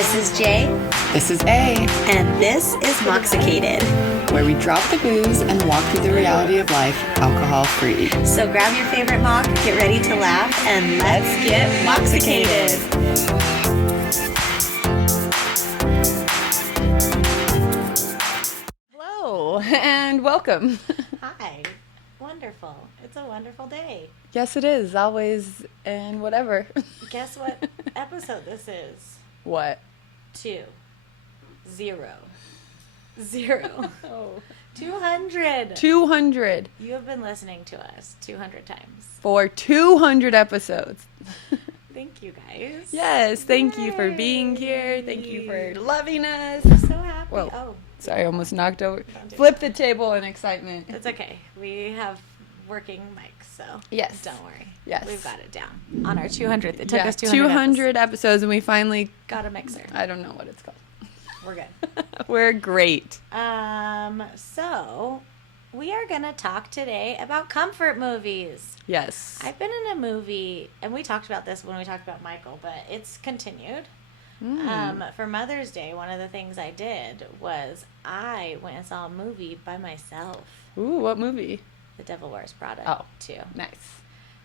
This is Jay. This is A. And this is Mocksicated, where we drop the booze and walk through the reality of life alcohol-free. So grab your favorite mock, get ready to laugh, and let's get Mocksicated. Hello, and welcome. Hi. Wonderful. It's a wonderful day. Yes, it is. Always and whatever. Guess what episode this is? What? 2. 0. Oh. 200. 200. You have been listening to us 200 times. For 200 episodes. Thank you, guys. Yes, thank you for being here. Thank you for loving us. I'm so happy. Whoa. Oh. Sorry, I almost knocked over. Flip the table in excitement. It's okay. We have working mics, so yes. Don't worry. Yes. We've got it down. On our 200th. It took us 200 episodes, and we finally got a mixer. I don't know what it's called. We're good. We're great. So we are going to talk today about comfort movies. Yes. I've been in a movie, and we talked about this when we talked about Michael, but it's continued. For Mother's Day, one of the things I did was I went and saw a movie by myself. Ooh, what movie? The Devil Wears Prada 2. Nice.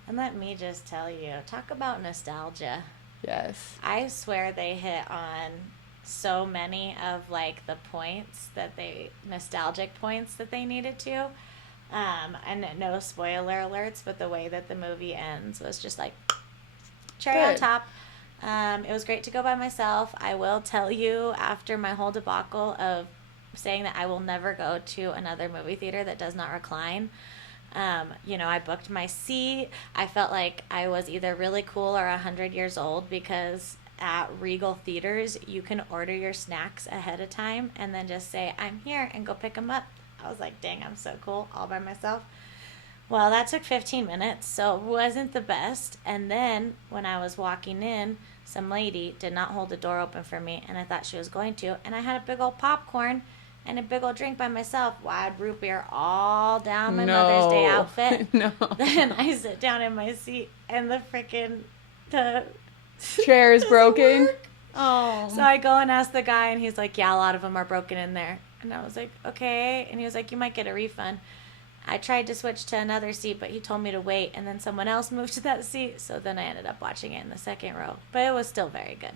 And let me just tell you, talk about nostalgia. Yes. I swear they hit on so many of like the points that nostalgic points that they needed to. And no spoiler alerts, but the way that the movie ends was just like cherry on top. It was great to go by myself. I will tell you, after my whole debacle of saying that I will never go to another movie theater that does not recline, I booked my seat. I felt like I was either really cool or 100 years old because at Regal Theaters, you can order your snacks ahead of time and then just say, I'm here, and go pick them up. I was like, dang, I'm so cool, all by myself. Well, that took 15 minutes, so it wasn't the best. And then when I was walking in, some lady did not hold the door open for me, and I thought she was going to. And I had a big old popcorn and a big old drink by myself. Wide root beer all down my Mother's Day outfit. No. Then I sit down in my seat, and the chair is broken. Work. Oh. So I go and ask the guy, and he's like, yeah, a lot of them are broken in there. And I was like, okay. And he was like, you might get a refund. I tried to switch to another seat, but he told me to wait, and then someone else moved to that seat, so then I ended up watching it in the second row. But it was still very good.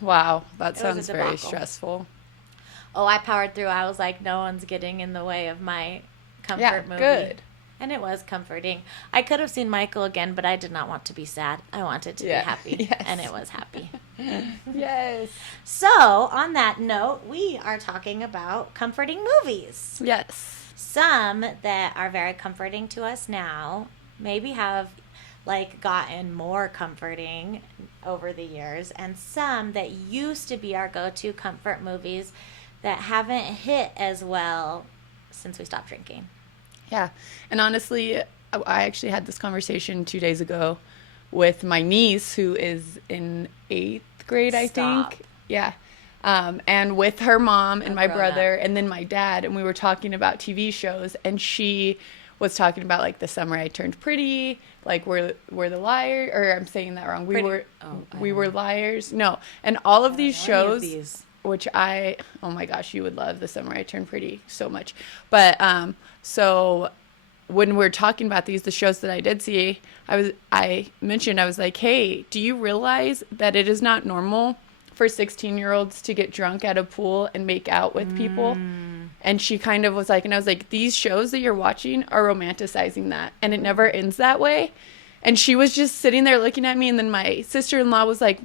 Wow, that sounds very stressful. Oh, I powered through. I was like, no one's getting in the way of my comfort movie. Good. And it was comforting. I could have seen Michael again, but I did not want to be sad. I wanted to be happy, and it was happy. Yes. So, on that note, we are talking about comforting movies. Yes. Some that are very comforting to us now maybe have gotten more comforting over the years, and some that used to be our go-to comfort movies that haven't hit as well since we stopped drinking. Yeah. And honestly, I actually had this conversation 2 days ago with my niece, who is in 8th grade, I think. Yeah. And with her mom and my brother and then my dad, and we were talking about TV shows, and she was talking about The Summer I Turned Pretty, we're the liar, or I'm saying that wrong. We were liars. No. And all of these shows, which oh my gosh, you would love The Summer I Turned Pretty so much. But so when we're talking about the shows that I did see, I mentioned, I was like, hey, do you realize that it is not normal for 16-year-olds to get drunk at a pool and make out with people? And she kind of was like, and I was like, these shows that you're watching are romanticizing that, and it never ends that way. And she was just sitting there looking at me, and then my sister-in-law was like,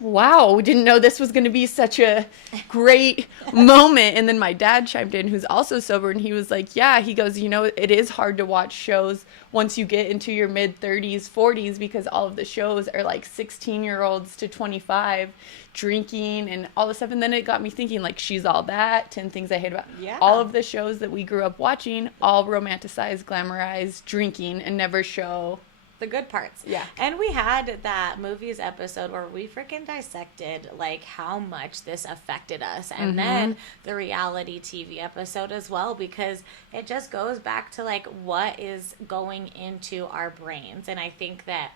wow, didn't know this was going to be such a great moment. And then my dad chimed in, who's also sober, and he was like, yeah, he goes, it is hard to watch shows once you get into your mid-30s, 40s, because all of the shows are 16-year-olds to 25 drinking and all this stuff. And then it got me thinking, She's All That, 10 Things I Hate About. Yeah. All of the shows that we grew up watching all romanticize, glamorize drinking and never show the good parts. Yeah. And we had that movies episode where we freaking dissected how much this affected us, and then the reality TV episode as well, because it just goes back to what is going into our brains. And I think that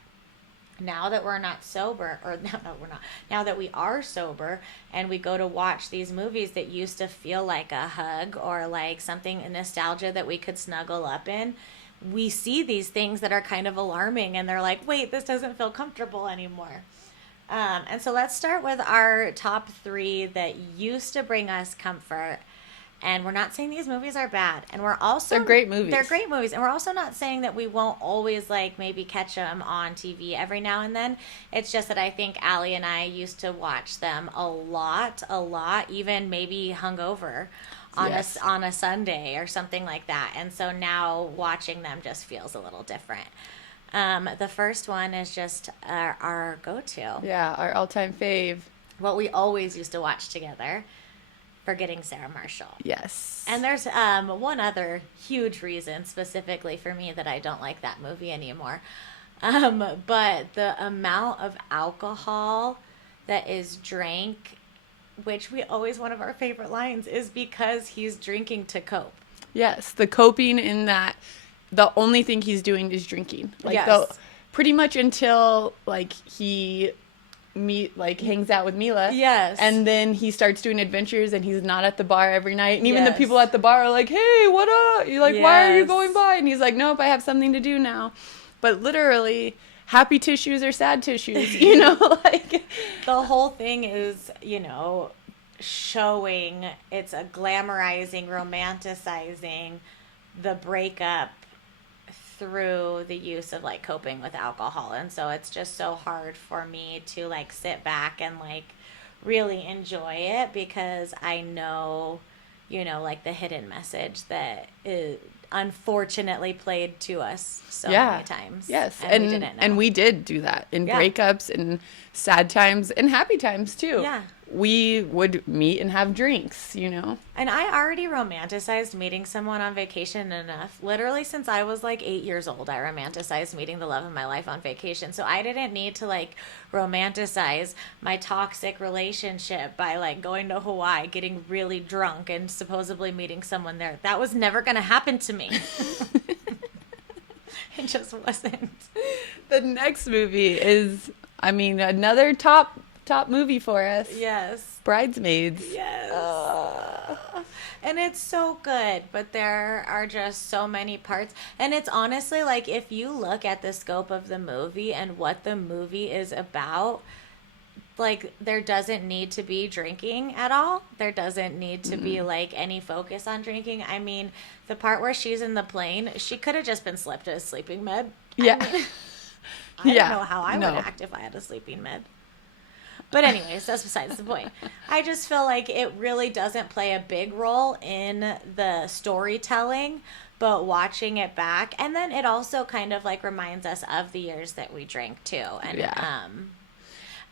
now that we're not sober, or now that we are sober and we go to watch these movies that used to feel like a hug or like something, a nostalgia that we could snuggle up in, we see these things that are kind of alarming, and they're like, wait, this doesn't feel comfortable anymore. And so let's start with our top 3 that used to bring us comfort. And we're not saying these movies are bad. And we're also... They're great movies. They're great movies. And we're also not saying that we won't always, like, maybe catch them on TV every now and then. It's just that I think Allie and I used to watch them a lot, even maybe hungover on a Sunday or something like that. And so now watching them just feels a little different. The first one is just our go-to. Yeah, our all-time fave. What we always used to watch together. Forgetting Sarah Marshall. Yes. And there's one other huge reason specifically for me that I don't like that movie anymore. But the amount of alcohol that is drank, which one of our favorite lines is because he's drinking to cope. Yes, the coping in that the only thing he's doing is drinking. Like yes. Pretty much until like he hangs out with Mila. Yes. And then he starts doing adventures and he's not at the bar every night. And even the people at the bar are like, hey, what up? You're like, why are you going by? And he's like, nope, I have something to do now. But literally, happy tissues or sad tissues, like. The whole thing is, showing, it's a glamorizing, romanticizing the breakup through the use of like coping with alcohol. And so it's just so hard for me to like sit back and like really enjoy it, because I know, like the hidden message that is unfortunately played to us so many times. Yes. And we didn't know. And we did do that in breakups and sad times and happy times too. Yeah. We would meet and have drinks, And I already romanticized meeting someone on vacation enough. Literally since I was like 8 years old, I romanticized meeting the love of my life on vacation. So I didn't need to like romanticize my toxic relationship by like going to Hawaii, getting really drunk, and supposedly meeting someone there. That was never going to happen to me. It just wasn't. The next movie is, another top movie for us. Yes. Bridesmaids. Yes. And it's so good, but there are just so many parts. And it's honestly like, if you look at the scope of the movie and what the movie is about, like there doesn't need to be drinking at all. There doesn't need to be like any focus on drinking. I mean, the part where she's in the plane, she could have just been slept at a sleeping med. Yeah. I don't know how I would act if I had a sleeping med. But anyways, that's besides the point. I just feel like it really doesn't play a big role in the storytelling, but watching it back. And then it also kind of like reminds us of the years that we drank too. And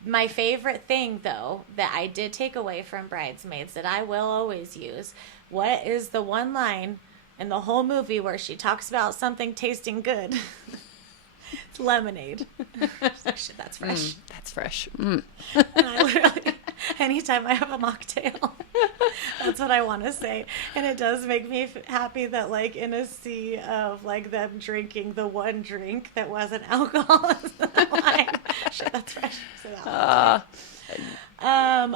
my favorite thing though, that I did take away from Bridesmaids that I will always use, what is the one line in the whole movie where she talks about something tasting good? It's lemonade. Shit, that's fresh. That's fresh. And I literally, anytime I have a mocktail, that's what I want to say. And it does make me happy that, like, in a sea of, like, them drinking the one drink that wasn't alcohol is the line. Shit, that's fresh. So that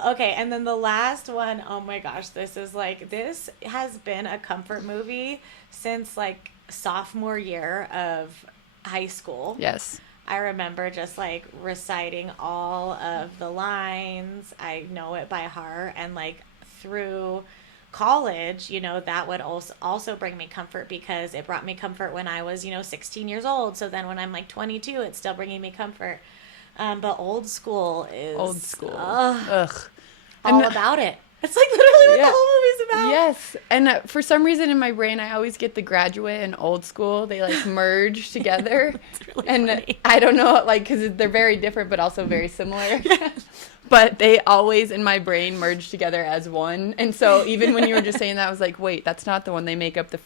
okay, and then the last one, oh my gosh, this has been a comfort movie since, like, sophomore year of high school. Yes. I remember just like reciting all of the lines. I know it by heart. And like through college, that would also bring me comfort, because it brought me comfort when I was, 16 years old. So then when I'm like 22, it's still bringing me comfort. But old school is all about it. It's like literally what the whole movie's about. Yes. And for some reason in my brain, I always get The Graduate and Old School. They like merge together. It's really and funny. I don't know, like, because they're very different, but also very similar. but they always in my brain merge together as one. And so even when you were just saying that, I was like, wait, that's not the one. They make up the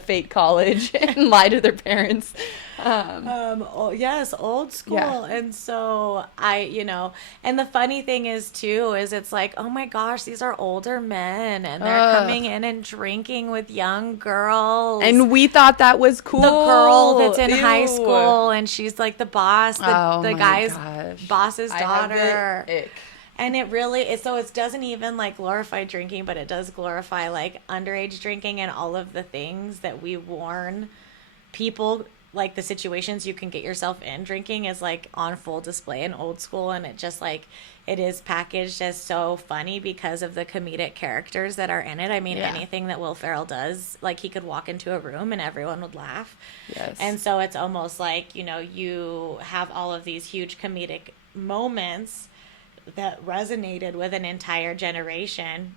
fake college and lie to their parents. Yes, old school. Yeah. And so and the funny thing is too, is it's like, oh my gosh, these are older men and they're coming in and drinking with young girls. And we thought that was cool. The girl that's in high Ew. school and she's like the boss, the guy's gosh. boss's I have daughter. the ick. And it really is, so it doesn't even like glorify drinking, but it does glorify like underage drinking and all of the things that we warn people, like the situations you can get yourself in drinking is like on full display in old school. And it just like, it is packaged as so funny because of the comedic characters that are in it. I mean, anything that Will Ferrell does, like he could walk into a room and everyone would laugh. Yes. And so it's almost like, you have all of these huge comedic moments that resonated with an entire generation,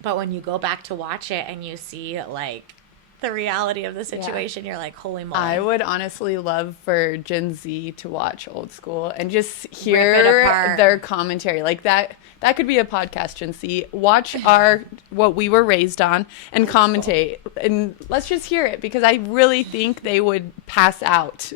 but when you go back to watch it and you see like the reality of the situation, you're like, holy moly. I would honestly love for Gen Z to watch old school and just hear their commentary. Like that could be a podcast, Gen Z. Watch what we were raised on and commentate. And let's just hear it because I really think they would pass out.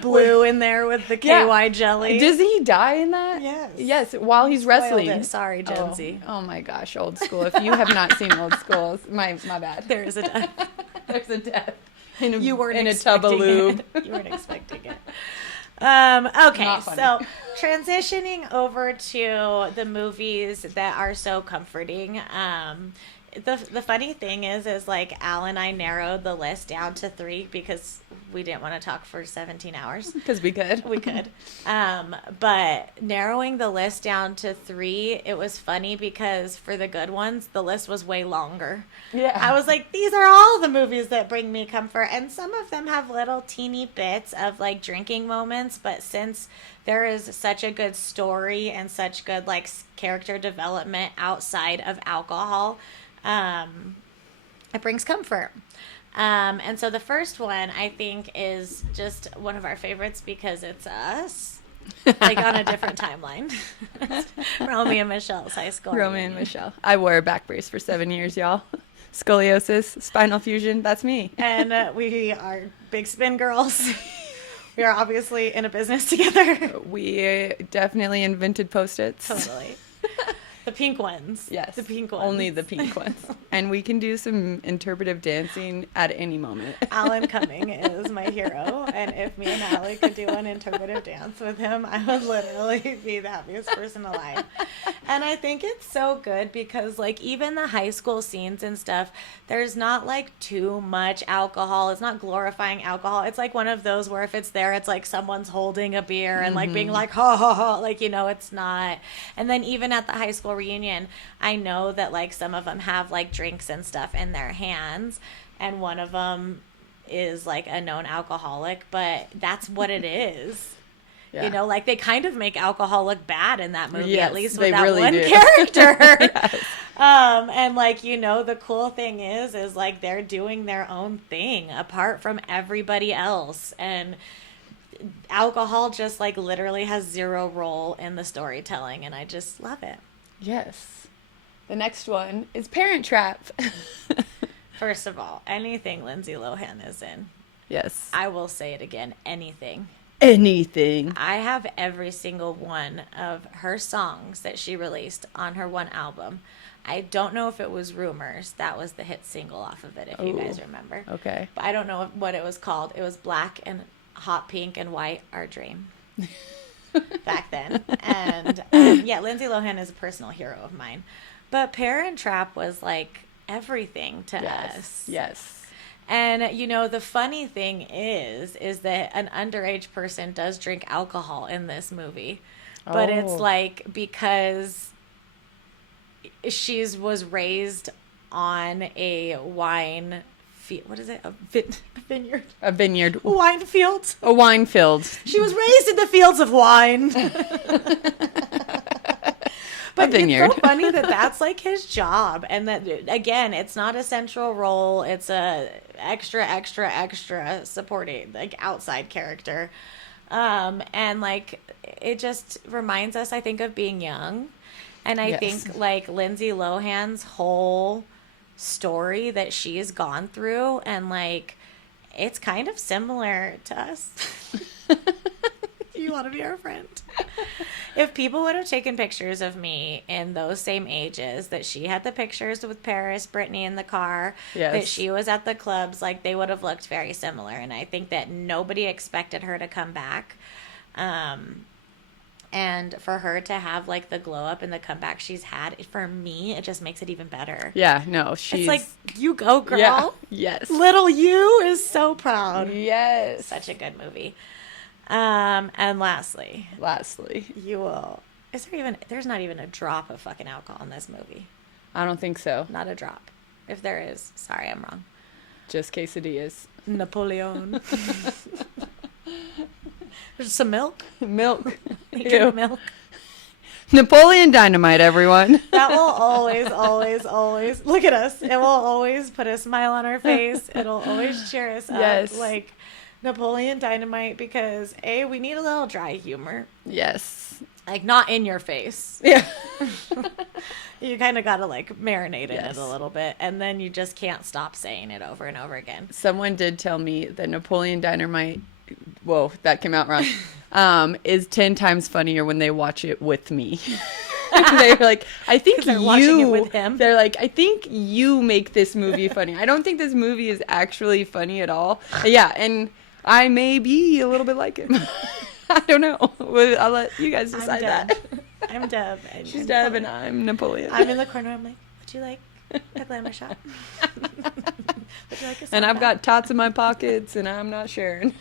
Blue in there with the KY jelly. Does he die in that? Yes. Yes, while he's wrestling. It. Sorry, Gen Z. Oh my gosh, old school. If you have not seen old school, my bad. There is a death. There's a death. You weren't in a tub of lube. You weren't expecting it. Okay, so transitioning over to the movies that are so comforting. The funny thing is like Al and I narrowed the list down to 3 because we didn't want to talk for 17 hours. Because we could. We could. But narrowing the list down to 3, it was funny because for the good ones, the list was way longer. Yeah. I was like, these are all the movies that bring me comfort. And some of them have little teeny bits of like drinking moments. But since there is such a good story and such good like character development outside of alcohol, it brings comfort. And so the first one I think is just one of our favorites because it's us, like on a different timeline. Romeo and Michelle's high school. Romeo and Michelle. I wore a back brace for 7 years, y'all. Scoliosis, spinal fusion, that's me. And we are big spin girls. We are obviously in a business together. We definitely invented Post-its. Totally. The pink ones. Yes. The pink ones. Only the pink ones. And we can do some interpretive dancing at any moment. Alan Cumming is my hero. And if me and Allie could do an interpretive dance with him, I would literally be the happiest person alive. And I think it's so good because, like, even the high school scenes and stuff, there's not, like, too much alcohol. It's not glorifying alcohol. It's, like, one of those where if it's there, it's like someone's holding a beer and, like, being like, ha, ha, ha. Like, it's not. And then even at the high school reunion, I know that like some of them have like drinks and stuff in their hands, and one of them is like a known alcoholic, but that's what it is. Yeah. Like they kind of make alcohol look bad in that movie, at least with that really one character. Yes. And like, the cool thing is like they're doing their own thing apart from everybody else, and alcohol just like literally has zero role in the storytelling, and I just love it. Yes. The next one is Parent Trap. First of all, anything Lindsay Lohan is in. Yes. I will say it again, anything. Anything. I have every single one of her songs that she released on her one album. I don't know if it was Rumors. That was the hit single off of it, if you guys remember. Okay. But I don't know what it was called. It was Black and Hot Pink and White, Our Dream. Back then. And Lindsay Lohan is a personal hero of mine. But Parent Trap was like everything to us. Yes. And the funny thing is that an underage person does drink alcohol in this movie. But it's like because she was raised on a wine what is it? A vineyard? A vineyard. A wine field? A wine field. She was raised in the fields of wine. But it's so funny that that's like his job. And that, again, it's not a central role. It's a extra supporting, like outside character. And like it just reminds us, I think, of being young. And I Yes. think like Lindsay Lohan's whole story that she's gone through, and like it's kind of similar to us. You want to be our friend? If people would have taken pictures of me in those same ages that she had the pictures with Paris, Brittany in the car, Yes. that she was at the clubs, like they would have looked very similar. And I think that nobody expected her to come back. And for her to have like the glow up and the comeback she's had, for me, it just makes it even better. Yeah, no, she's... It's like, you go, girl. Yeah, yes. Little you is so proud. Yes. Such a good movie. And lastly, you will... There's not even a drop of fucking alcohol in this movie. I don't think so. Not a drop. If there is, sorry, I'm wrong. Just quesadillas. Napoleon. There's some milk. Milk. You drink milk. Napoleon Dynamite, everyone. That will always, always, always, look at us. It will always put a smile on our face. It'll always cheer us up. Yes. Like Napoleon Dynamite, because we need a little dry humor. Yes. Like not in your face. Yeah. You kind of got to like marinate in Yes. it a little bit, and then you just can't stop saying it over and over again. Someone did tell me that Napoleon Dynamite, whoa, that came out wrong, is 10 times funnier when they watch it with me. They're like, I think they're watching it with him. They're like, I think you make this movie funny. I don't think this movie is actually funny at all. Yeah, and I may be a little bit like him. I don't know. I'll let you guys decide that. I'm Deb. She's Deb and I'm Napoleon. I'm in the corner. I'm like, would you like a glamour shot? Would you like a And I've soda? got tots in my pockets and I'm not sharing.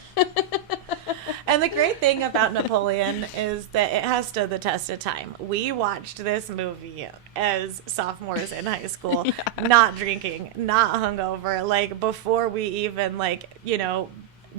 And the great thing about Napoleon is that it has stood the test of time. We watched this movie as sophomores in high school, not drinking, not hungover, like before we even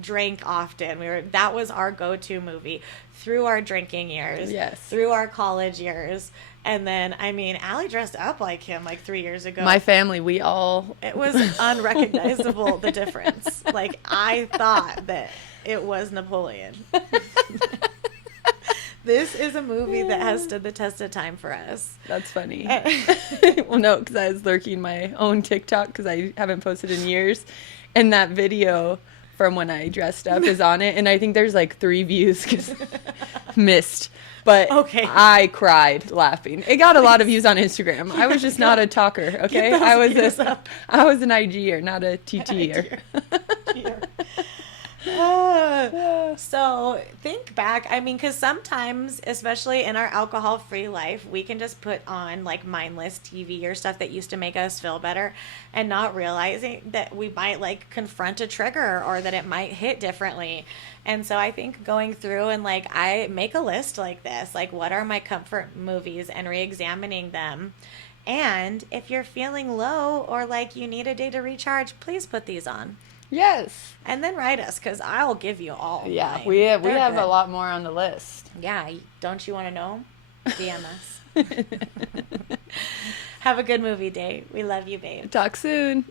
drank often. That was our go-to movie through our drinking years, Yes. through our college years. And then, Allie dressed up like him like 3 years ago. My family, we all... It was unrecognizable, the difference. Like, I thought that it was Napoleon. This is a movie that has stood the test of time for us. That's funny. Well, no, because I was lurking my own TikTok because I haven't posted in years. And that video from when I dressed up is on it. And I think there's like 3 views because missed. But Okay. I cried laughing. It got a lot of views on Instagram. I was just not a talker, okay? Get those views up. I was an IGer, not a TTer. So think back, because sometimes, especially in our alcohol-free life, we can just put on like mindless TV or stuff that used to make us feel better and not realizing that we might like confront a trigger or that it might hit differently. And so I think going through and like I make a list like this, like what are my comfort movies, and re-examining them. And if you're feeling low or like you need a day to recharge, please put these on. Yes. And then write us, because I'll give you all. Yeah, mine. we have They're a good. lot more on the list. Yeah, don't you want to know? DM us. Have a good movie day. We love you, babe. Talk soon.